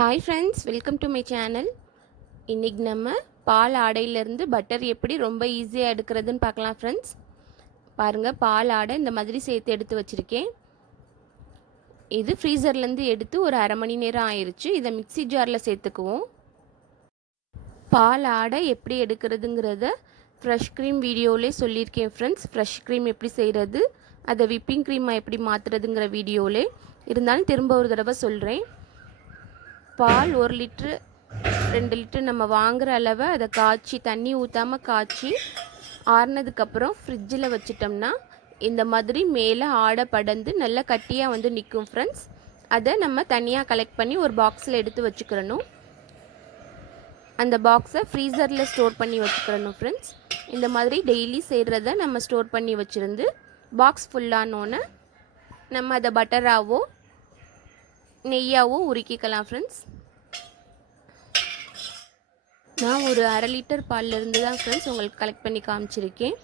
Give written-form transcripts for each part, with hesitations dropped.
Hi friends, welcome to my channel. இன்றைக்கி நம்ம பால் ஆடையிலேருந்து butter எப்படி ரொம்ப ஈஸியாக எடுக்கிறதுன்னு பார்க்கலாம் ஃப்ரெண்ட்ஸ். பாருங்கள், பால் ஆடை இந்த மாதிரி சேர்த்து எடுத்து வச்சுருக்கேன். இது ஃப்ரீசர்லேருந்து எடுத்து ஒரு அரை மணி நேரம் ஆயிடுச்சு. இதை மிக்ஸி ஜாரில் சேர்த்துக்குவோம். பால் ஆடை எப்படி எடுக்கிறதுங்கிறத ஃப்ரெஷ் க்ரீம் வீடியோவிலே சொல்லியிருக்கேன் ஃப்ரெண்ட்ஸ். ஃப்ரெஷ் க்ரீம் எப்படி செய்கிறது, அதை விப்பிங் க்ரீமாக எப்படி மாற்றுறதுங்கிற வீடியோவிலே இருந்தாலும் திரும்ப ஒரு தடவை சொல்கிறேன். பால் 1 லிட்ரு 2 லிட்ரு நம்ம வாங்குகிற அளவை அதை காய்ச்சி, தண்ணி ஊற்றாமல் காய்ச்சி ஆறுனதுக்கப்புறம் ஃப்ரிட்ஜில் வச்சிட்டோம்னா இந்த மாதிரி மேலே ஆடை படர்ந்து நல்லா கட்டியாக வந்து நிற்கும் ஃப்ரெண்ட்ஸ். அதை நம்ம தனியாக கலெக்ட் பண்ணி ஒரு பாக்ஸில் எடுத்து வச்சுக்கிறணும். அந்த பாக்ஸை ஃப்ரீசரில் ஸ்டோர் பண்ணி வச்சுக்கிறணும் ஃப்ரெண்ட்ஸ். இந்த மாதிரி டெய்லி செய்கிறத நம்ம ஸ்டோர் பண்ணி வச்சுருந்து பாக்ஸ் ஃபுல்லானோன்னு நம்ம அதை பட்டராகவோ நெய்யாவோ உருக்கிக்கலாம் ஃப்ரெண்ட்ஸ். நான் ஒரு அரை லிட்டர் பால்லேருந்து தான் ஃப்ரெண்ட்ஸ் உங்களுக்கு கலெக்ட் பண்ணி காமிச்சிருக்கேன்.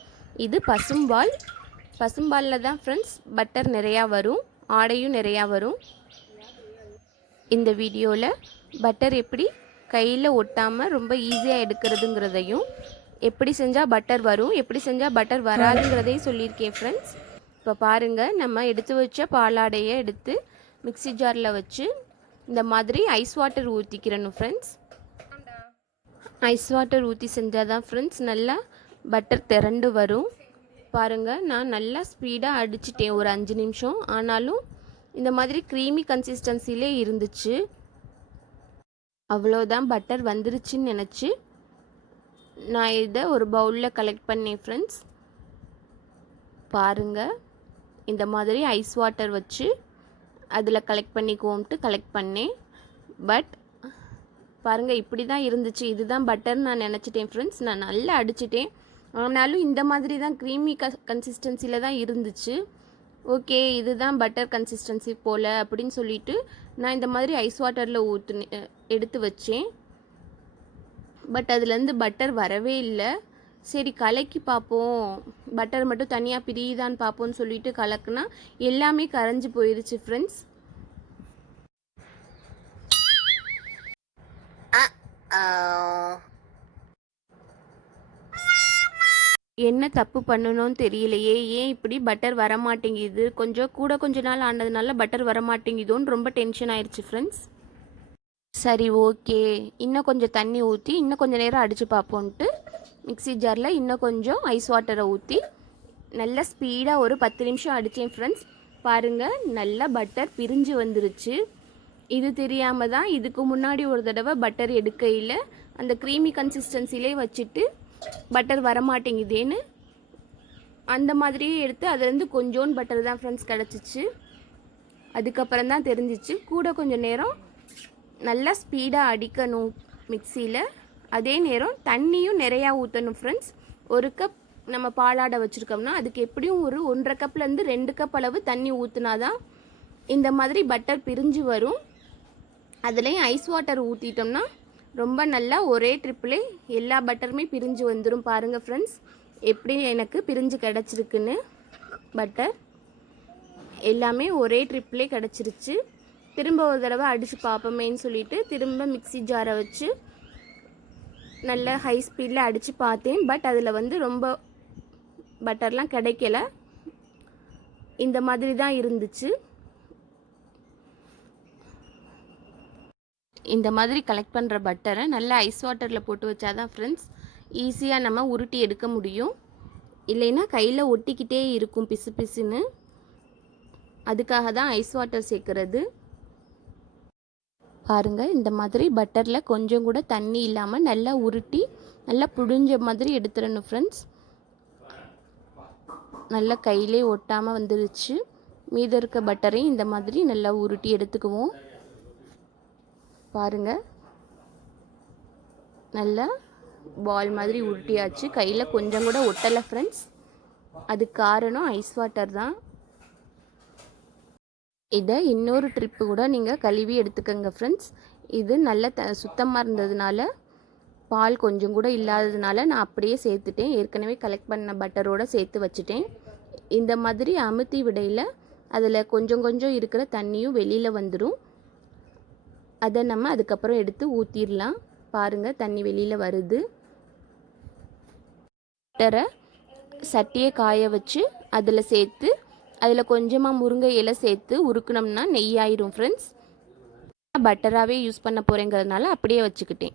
இது பசும்பால். பசும்பாலில் தான் ஃப்ரெண்ட்ஸ் பட்டர் நிறையா வரும், ஆடையும் நிறையா வரும். இந்த வீடியோவில் பட்டர் எப்படி கையில் ஒட்டாமல் ரொம்ப ஈஸியாக எடுக்கிறதுங்கிறதையும், எப்படி செஞ்சால் பட்டர் வரும், எப்படி செஞ்சால் பட்டர் வராதுங்கிறதையும் சொல்லியிருக்கேன் ஃப்ரெண்ட்ஸ். இப்போ பாருங்கள், நம்ம எடுத்து வச்ச பாலாடையை எடுத்து மிக்ஸி ஜாரில் வச்சு இந்த மாதிரி ஐஸ் வாட்டர் ஊற்றிக்கிறணும் ஃப்ரெண்ட்ஸ். ஐஸ் வாட்டர் ஊற்றி செஞ்சால் தான் ஃப்ரெண்ட்ஸ் நல்லா பட்டர் திரண்டு வரும். பாருங்கள், நான் நல்லா ஸ்பீடாக அடிச்சிட்டேன் ஒரு 5 நிமிஷம். ஆனாலும் இந்த மாதிரி க்ரீமி கன்சிஸ்டன்சிலே இருந்துச்சு. அவ்வளோதான், பட்டர் வந்துருச்சுன்னு நினச்சி நான் இதை ஒரு பவுலில் கலெக்ட் பண்ணேன் ஃப்ரெண்ட்ஸ். பாருங்கள், இந்த மாதிரி ஐஸ் வாட்டர் வச்சு அதில் கலெக்ட் பண்ணிக்குவோம்ட்டு கலெக்ட் பண்ணேன். பட் பாருங்கள், இப்படி தான் இருந்துச்சு. இதுதான் பட்டர்னு நான் நினச்சிட்டேன் ஃப்ரெண்ட்ஸ். நான் நல்லா அடிச்சிட்டேன். ஆனாலும் இந்த மாதிரி தான் க்ரீமி கன்சிஸ்டன்சியில் தான் இருந்துச்சு. ஓகே, இதுதான் பட்டர் கன்சிஸ்டன்சி போல் அப்படின்னு சொல்லிவிட்டு நான் இந்த மாதிரி ஐஸ் வாட்டரில் எடுத்து வச்சேன். பட் அதுலேருந்து பட்டர் வரவே இல்லை. சரி, கலக்கி பார்ப்போம், பட்டர் மட்டும் தனியாக பிரியுதான்னு பார்ப்போம்னு சொல்லிட்டு கலக்குனா எல்லாமே கரைஞ்சி போயிடுச்சு ஃப்ரெண்ட்ஸ். என்ன தப்பு பண்ணணும்னு தெரியலையே, ஏன் இப்படி பட்டர் வரமாட்டேங்குது, கொஞ்ச நாள் ஆனதுனால பட்டர் வரமாட்டேங்குதோன்னு ரொம்ப டென்ஷன் ஆயிடுச்சு ஃப்ரெண்ட்ஸ். சரி, ஓகே, இன்னும் கொஞ்சம் தண்ணி ஊற்றி இன்னும் கொஞ்சம் நேரம் அடித்து பார்ப்போன்ட்டு மிக்ஸி ஜாரில் இன்னும் கொஞ்சம் ஐஸ் வாட்டரை ஊற்றி நல்லா ஸ்பீடாக ஒரு 10 நிமிஷம் அடித்தேன் ஃப்ரெண்ட்ஸ். பாருங்கள், நல்லா பட்டர் பிரிஞ்சு வந்துருச்சு. இது தெரியாமல் தான் இதுக்கு முன்னாடி ஒரு தடவை பட்டர் எடுக்கையில் அந்த க்ரீமி கன்சிஸ்டன்சிலே வச்சுட்டு பட்டர் வரமாட்டேங்குதேன்னு அந்த மாதிரியே எடுத்து அதுலேருந்து கொஞ்சோண்டு பட்டர் தான் ஃப்ரெண்ட்ஸ் கிடச்சிச்சு. அதுக்கப்புறம் தான் தெரிஞ்சிச்சு கொஞ்சம் நேரம் நல்லா ஸ்பீடாக அடிக்கணும் மிக்சியில். அதே நேரம் தண்ணியும் நிறையா ஊற்றணும் ஃப்ரெண்ட்ஸ். ஒரு கப் நம்ம பாலாடை வச்சுருக்கோம்னா அதுக்கு எப்படியும் ஒரு 1.5 கப்லேருந்து 2 கப் அளவு தண்ணி ஊற்றினா தான் இந்த மாதிரி பட்டர் பிரிஞ்சு வரும். அதுலேயும் ஐஸ் வாட்டர் ஊற்றிட்டோம்னா ரொம்ப நல்லா ஒரே ட்ரிப்பில் எல்லா பட்டருமே பிரிஞ்சு வந்துடும். பாருங்கள் ஃப்ரெண்ட்ஸ், எப்படி எனக்கு பிரிஞ்சு கிடச்சிருக்குன்னு. பட்டர் எல்லாமே ஒரே ட்ரிப்லேயே கிடச்சிருச்சு. திரும்ப ஒரு தடவை அடித்து பார்ப்போமேன்னு சொல்லிவிட்டு திரும்ப மிக்ஸி ஜாரை வச்சு நல்ல ஹை ஸ்பீடில் அடித்து பார்த்தேன். பட் அதில் ரொம்ப பட்டர்லாம் கிடைக்கல. இந்த மாதிரி தான் இருந்துச்சு. இந்த மாதிரி கலெக்ட் பண்ணுற பட்டரை நல்லா ஐஸ் வாட்டரில் போட்டு வச்சாதான் ஃப்ரெண்ட்ஸ் ஈஸியாக நம்ம உருட்டி எடுக்க முடியும். இல்லைன்னா கையில் ஒட்டிக்கிட்டே இருக்கும் பிசு பிசுன்னு. அதுக்காக தான் ஐஸ் வாட்டர் சேர்க்குறது. பாருங்கள், இந்த மாதிரி பட்டரில் கொஞ்சம் கூட தண்ணி இல்லாமல் நல்லா உருட்டி நல்லா புழிஞ்ச மாதிரி எடுத்துடணும் ஃப்ரெண்ட்ஸ். நல்லா கையிலே ஒட்டாமல் வந்துருச்சு. மீதம் இருக்க பட்டரையும் இந்த மாதிரி நல்லா உருட்டி எடுத்துக்குவோம். பாருங்கள், நல்லா பால் மாதிரி உருட்டியாச்சு. கையில் கொஞ்சம் கூட ஒட்டலை ஃப்ரெண்ட்ஸ். அது காரணம் ஐஸ் வாட்டர் தான். இதை இன்னொரு ட்ரிப்பு கூட நீங்கள் கழுவி எடுத்துக்கோங்க ஃப்ரெண்ட்ஸ். இது நல்ல சுத்தமாக இருந்ததுனால, பால் கொஞ்சம் கூட இல்லாததுனால நான் அப்படியே சேர்த்துட்டேன். ஏற்கனவே கலெக்ட் பண்ண பட்டரோடு சேர்த்து வச்சுட்டேன். இந்த மாதிரி அமுத்தி விடையில் அதில் கொஞ்சம் கொஞ்சம் இருக்கிற தண்ணியும் வெளியில் வந்துடும். அதை நம்ம அதுக்கப்புறம் எடுத்து ஊற்றிடலாம். பாருங்கள் தண்ணி வெளியில் வருது. பட்டரை சட்டியை காய வச்சு அதில் சேர்த்து அதில் கொஞ்சமாக முருங்கை இலை சேர்த்து உருக்குனோம்னா நெய் ஆயிரும் ஃப்ரெண்ட்ஸ். பட்டராகவே யூஸ் பண்ண போகிறேங்கிறதுனால அப்படியே வச்சுக்கிட்டேன்.